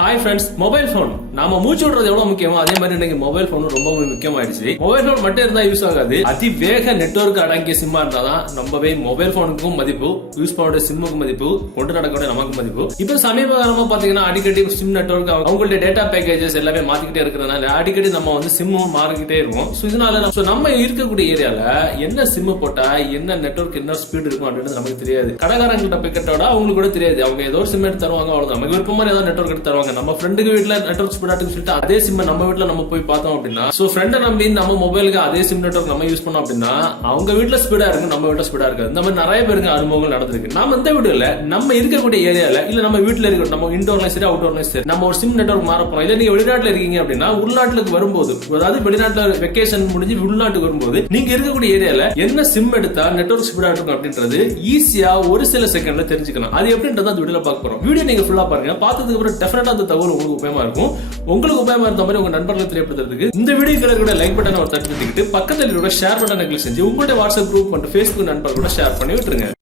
Hi friends, mobile phone நாம மூச்சு விடுறது எவ்வளவு முக்கியமோ அதே மாதிரி இன்னைக்கு மொபைல் போன் ரொம்ப முக்கியமாயிடுச்சு. மொபைல் போன் மட்டும் இருந்தா யூஸ் ஆகாது, அதிவேக நெட்வொர்க் அடங்கிய சிம்மா இருந்தாதான் ரொம்பவே மொபைல் போனுக்கும் மதிப்பு, யூஸ் பண்ணோட சிம்முக்கு மதிப்பு, கொண்டு நடக்க நமக்கு மதிப்பு. இப்ப சமீப காலமா பாத்தீங்கன்னா அடிக்கடி சிம் நெட்வொர்க் அவங்களுடைய டேட்டா பேக்கேஜஸ் எல்லாமே மாத்திக்கிட்டே இருக்கிறதுனால அடிக்கடி நம்ம வந்து சிம்மும் மாறிக்கிட்டே இருக்கும். இதனால நம்ம இருக்கக்கூடிய ஏரியால என்ன சிம் போட்டா என்ன நெட்வொர்க் என்ன ஸ்பீட் இருக்கும் அப்படின்னு நமக்கு தெரியாது. கடைக்காரங்கிட்ட பிக்கெட்டோட அவங்களுக்கு கூட தெரியாது. அவங்க ஏதோ ஒரு சிம் எடுத்து தருவாங்க, அவ்வளவுதான். நமக்கு விருப்பமா ஏதாவது நெட்வொர்க் எடுத்து தருவாங்க. நம்ம ஃப்ரெண்டுக்கு வீட்டுல நெட்வொர்க் ஸ்பீடாட்டுன்னு சொல்லிட்டு அதே சிம் நம்ம வீட்டுல நம்ம போய் பார்த்தோம் அப்படின்னா, சோ ஃப்ரெண்டை நம்பி நம்ம மொபைலுக்கு அதே சிம் நெட்வொர்க் நம்ம யூஸ் பண்ணோம் அப்படின்னா அவங்க வீட்டுல ஸ்பீடா இருக்கு, நம்ம வீட்டுல ஸ்பீடா இருக்கு. இந்த மாதிரி நிறைய பேருக்கு அனுபவங்கள் நடந்திருக்கு. நம்ம இந்த வீடுல நம்ம இருக்கக்கூடிய ஏரியால இல்ல நம்ம வீட்டுல இருக்க நம்ம இன்டோர்லயும் சரி அவுட்டோர்லயும் சரி நம்ம ஒரு சிம் நெட்வொர்க் மாற போறோம். இல்ல நீங்க வெளிநாட்டுல இருக்கீங்க அப்படின்னா உள்நாட்டுக்கு வரும்போது, அதாவது வெளிநாட்டுல வெக்கேஷன் முடிஞ்சு உள்நாட்டுக்கு வரும்போது நீங்க இருக்கக்கூடிய ஏரியால என்ன சிம் எடுத்தா நெட்வொர்க் ஸ்பீடா இருக்கும் அப்படின்றது ஈஸியா ஒரு சில செகண்ட்ல தெரிஞ்சுக்கலாம். அது எப்படின்றத அந்த வீடியோல பார்க்க போறோம். வீடியோ நீங்க ஃபுல்லா பாருங்க. பார்த்ததுக்கு அப்புறம் டெஃபினட்டா அந்த தகவல் உங்களுக்கு உபயோகமா இருக்கும். உங்களுக்கு உபயோகமா இருந்த மாதிரி உங்க நண்பர்களுக்கு தெரியப்படுத்துறதுக்கு இந்த வீடியோ கூட லைக் பட்டன் ஒரு தட்டி தட்டிக்கிட்டு பக்கத்துல இருக்கிற ஷேர் பட்டனை கிளிக் செஞ்சு உங்களுடைய வாட்ஸ்அப் குரூப் மற்றும் ஃபேஸ்புக் நண்பர்கள் கூட ஷேர் பண்ணி விட்டுருங்க.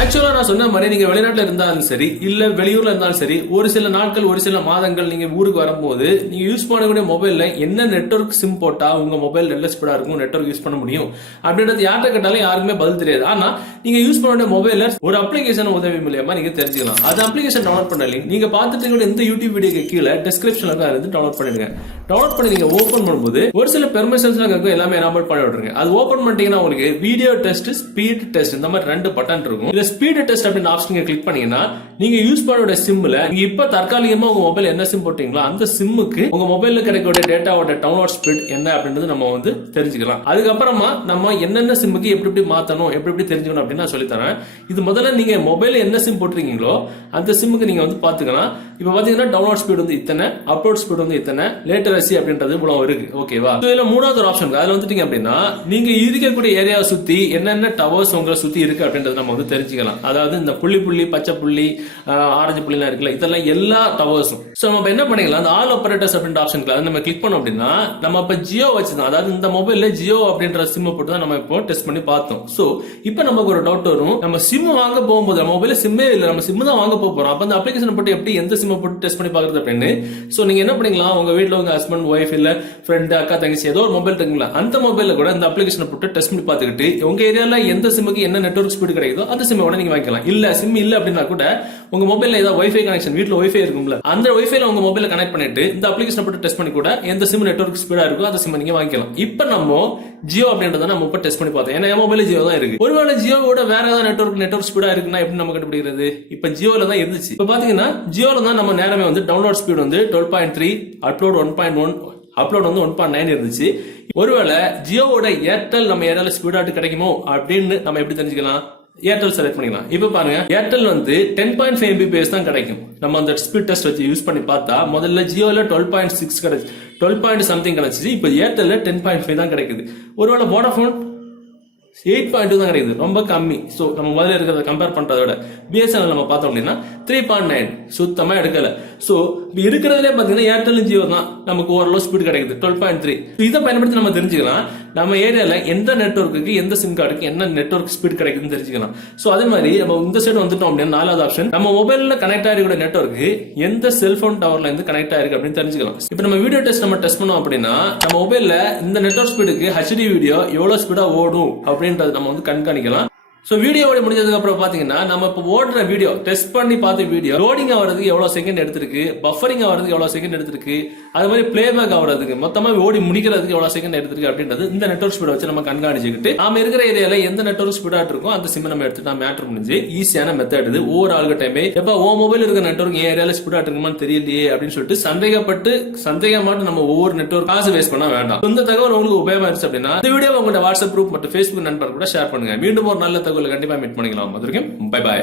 ஆக்சுவலா நான் சொன்ன மாதிரி நீங்க வெளிநாட்டுல இருந்தாலும் சரி இல்ல வெளியூர்ல இருந்தாலும் சரி ஒரு சில நாட்கள் ஒரு சில மாதங்கள் நீங்க ஊருக்கு வரும்போது நீங்க யூஸ் பண்ணக்கூடிய மொபைல்ல என்ன நெட்வொர்க் சிம் போட்டா உங்க மொபைல் நல்ல ஸ்பீடா இருக்கும், நெட்வொர்க் யூஸ் பண்ண முடியும் அப்படின்றது யார்கிட்ட கேட்டாலும் யாருக்குமே பதில் தெரியாது. ஆனா நீங்க யூஸ் பண்ண மொபைல்ல ஒரு அப்ளிகேஷன் உதவி மூலமா நீங்க தெரிஞ்சுக்கலாம். அது அப்ளிகேஷன் டவுன்லோட் பண்ண லிங்க் நீங்க பார்த்துட்டு இந்த யூடியூப் வீடியோக்கு கீழே டிஸ்கிரிப்ஷன்ல தான் இருந்து டவுன்லோட் பண்ணிடுங்க. டவுன்லோட் பண்ணி நீங்க ஓபன் பண்ணும்போது ஒரு சில பெர்மிஷன்ஸ் எல்லாமே எனேபிள் பண்ணி விட்டுருங்க. அது ஓபன் பண்ணிட்டீங்கன்னா உங்களுக்கு வீடியோ டெஸ்ட், ஸ்பீட் டெஸ்ட் இந்த மாதிரி ரெண்டு பட்டன் இருக்கும். ஸ்பீட் டெஸ்ட் அப்படின்னு ஆப்ஷன் கிளிக் பண்ணீங்கன்னா நீங்க யூஸ் பண்ணோட சிம்ல நீங்க இப்ப தற்காலிகமா உங்க மொபைல் என்ன சிம் போட்டீங்களோ அந்த சிம்முக்கு உங்க மொபைல்ல கிடைக்கக்கூடிய டேட்டாவோட டவுன்லோட் ஸ்பீட் என்ன அப்படின்றது நம்ம வந்து தெரிஞ்சுக்கலாம். அதுக்கப்புறமா நம்ம என்னென்ன சிம்முக்கு எப்படி மாத்தணும் எப்படி தெரிஞ்சுக்கணும் அப்படின்னு நான் சொல்லித்தரேன். இது முதல்ல நீங்க மொபைல் என்ன சிம் போட்டிருக்கீங்களோ அந்த சிம்முக்கு நீங்க வந்து பாத்துக்கலாம். இப்ப பாத்தீங்கன்னா டவுன்லோட் ஸ்பீட் வந்து இத்தனை, அப்லோட் ஸ்பீட் வந்து இத்தனை, லேட்டரசி அப்படின்றது இவ்வளவு இருக்கு. ஓகேவா? இதுல மூணாவது ஒரு ஆப்ஷன் அதுல வந்துட்டீங்க அப்படின்னா நீங்க இருக்கக்கூடிய ஏரியா சுத்தி என்னென்ன டவர்ஸ் உங்களை சுத்தி இருக்கு அப்படின்றது நம்ம வந்து தெரிஞ்சுக்கலாம். அதாவது இந்த புள்ளி பச்சை புள்ளி ஆரஞ்சு புள்ளி இருக்குல்ல, இதெல்லாம் எல்லா டவர்ஸும். சோ நம்ம என்ன பண்ணிக்கலாம், அந்த ஆல் ஆபரேட்டர்ஸ் அப்படின்ற ஆப்ஷன்ல நம்ம கிளிக் பண்ணோம் அப்படின்னா நம்ம இப்ப ஜியோ வச்சுதான், அதாவது இந்த மொபைல்ல ஜியோ அப்படின்ற சிம் போட்டு தான் நம்ம இப்போ டெஸ்ட் பண்ணி பார்த்தோம். சோ இப்போ நமக்கு ஒரு டவுட் வரும், நம்ம சிம் வாங்க போகும்போது மொபைல சிம்மே இல்ல, நம்ம சிம் தான் வாங்க போறோம். அப்ப அந்த அப்ளிகேஷன் போட்டு எப்படி எந்த சிம் போட்டு டெஸ்ட் பண்ணி பாக்குறது அப்படின்னு. சோ நீங்க என்ன பண்ணிக்கலாம், உங்க வீட்டுல உங்க ஹஸ்பண்ட் ஒய்ஃப் இல்ல ஃப்ரெண்ட் அக்கா தங்கச்சி ஏதோ ஒரு மொபைல் இருக்குங்களா, அந்த மொபைல்ல கூட இந்த அப்ளிகேஷன் போட்டு டெஸ்ட் பண்ணி பார்த்துக்கிட்டு உங்க ஏரியால எந்த சிம்முக்கு என்ன நெட்வொர்க் ஸ்பீடு கிடைக்குதோ அந்த சிம் கூட நீங்க வாங்கிக்கலாம். இல்ல சிம் இல்ல அப்படின்னா கூட உங்க மொபைல்ல ஏதாவது வைஃபை கனெக்ஷன், வீட்ல வைஃபை இருக்கும்ல, அந்த வைஃபைல உங்க மொபைல கனெக்ட் பண்ணிட்டு இந்த அப்ளிகேஷன் போட்டு டெஸ்ட் பண்ணி கூட எந்த சிம் நெட்வொர்க் ஸ்பீடா இருக்கோ அந்த சிம் நீங்க வாங்கிக்கலாம். இப்ப நம்ம ஜியோ அப்படின்றத நம்ம இப்ப டெஸ்ட் பண்ணி பார்த்தோம். ஏன்னா என் மொபைல ஜியோ தான் இருக்கு. ஒருவேளை ஜியோவோட வேற ஏதாவது நெட்வொர்க் ஸ்பீடா இருக்குன்னா எப்படி நம்ம கண்டுபிடிக்கிறது? இப்ப ஜியோல தான் இருந்துச்சு. இப்ப பாத்தீங்கன்னா ஜியோல தான் நம்ம நேரமே வந்து டவுன்லோட் ஸ்பீட் வந்து 12.3, அப்லோட் 1.1, அப்லோட் வந்து 1.9 இருந்துச்சு. ஒருவேளை ஜியோவோட ஏர்டெல் நம்ம ஏரியால ஸ்பீடாட்டு கிடைக்குமோ அப்படின்னு நம்ம எப்படி தெரிஞ்சுக்கலாம்? ஏர்டெல் செலக்ட் பண்ணிக்கலாம். இப்ப பாருங்க, ஏர்டெல் வந்து 10.5 Mbps தான் கிடைக்கும். நம்ம அந்த ஸ்பீட் டெஸ்ட் வச்சு யூஸ் பண்ணி பார்த்தா முதல்ல ஜியோல 12.6 கிடைச்சு 12 something கிடைச்சிச்சு. இப்ப ஏர்டெல்ல 10.5 தான் கிடைக்குது. ஒருவேளை வோடாஃபோன் 8.2 தான் கிடைக்குது, ரொம்ப கம்மி. சோ நம்ம முதல்ல இருக்கிறத கம்பேர் பண்றத விட பிஎஸ்என்எல் நம்ம பார்த்தோம் அப்படின்னா 3.9 சுத்தமா எடுக்கல. சோ இருக்கிறதுலே பாத்தீங்கன்னா ஏர்டெல் ஜியோ தான் நமக்கு ஓரளவு ஸ்பீட் கிடைக்குது 12.3. இதை பயன்படுத்தி நம்ம தெரிஞ்சுக்கலாம் நம்ம ஏரியால எந்த நெட்வொர்க்கு எந்த சிம் கார்டுக்கு என்ன நெட்வொர்க் ஸ்பீட் கிடைக்குதுன்னு தெரிஞ்சுக்கலாம். சோ அதே மாதிரி நம்ம இந்த சைடு வந்துட்டோம் அப்படின்னா நாலாவது ஆப்ஷன் நம்ம மொபைல்ல கனெக்ட் ஆகிற நெட்வொர்க் எந்த செல்போன் டவர்ல இருந்து கனெக்ட் ஆயிருக்கு அப்படின்னு தெரிஞ்சுக்கலாம். இப்ப நம்ம வீடியோ டெஸ்ட் நம்ம டெஸ்ட் பண்ணோம் அப்படின்னா நம்ம மொபைல்ல இந்த நெட்வொர்க் ஸ்பீடுக்கு ஹெச்டி வீடியோ எவ்வளவு ஸ்பீடா ஓடும் அப்படின்றது நம்ம வந்து கண்காணிக்கலாம். சோ வீடியோ முடிஞ்சதுக்கு அப்புறம் பாத்தீங்கன்னா நம்ம இப்ப ஓடுற வீடியோ டெஸ்ட் பண்ணி பார்த்த வீடியோ லோடிங் ஆகிறதுக்கு எவ்வளவு செகண்ட் எடுத்திருக்கு, பஃபரிங் ஆகிறதுக்கு எவ்வளவு செகண்ட் எடுத்திருக்கு, அது மாதிரி பிளேபேக் ஆகிறதுக்கு மொத்தமா ஓடி முடிக்கிறதுக்கு எவ்வளவு செகண்ட் எடுத்திருக்கு அப்படின்றது இந்த நெட்வொர்க் ஸ்பீட வச்சு நம்ம கண்காணிச்சுக்கிட்டு நாம இருக்கிற ஏரியால எந்த நெட்வொர்க் ஸ்பீடா இருக்கும் அந்த சிம் நம்ம எடுத்துட்டா மேட்டர் முடிஞ்சு. ஈஸியான மெத்தட் இது. ஒவ்வொரு ஆளுக்கு டைமே எப்ப ஓ மொபைல் இருக்கிற நெட்வொர்க் என் ஏரியால ஸ்பீடா இருக்குமான்னு தெரியலையே அப்படின்னு சொல்லிட்டு சந்தேகமாட்டு நம்ம ஒவ்வொரு நெட்வொர்க் காசு வேஸ்ட் பண்ண வேண்டாம். இந்த தகவல் உங்களுக்கு உபயோகமா இருந்துச்சு அப்படின்னா இந்த வீடியோ உங்களோட வாட்ஸ்அப் குரூப் மற்றும் ஃபேஸ்புக் நண்பர் கூட ஷேர் பண்ணுங்க. மீண்டும் ஒரு நல்ல தகவல் கண்டிப்பா மீட் பண்ணிக்கலாம். Bye bye.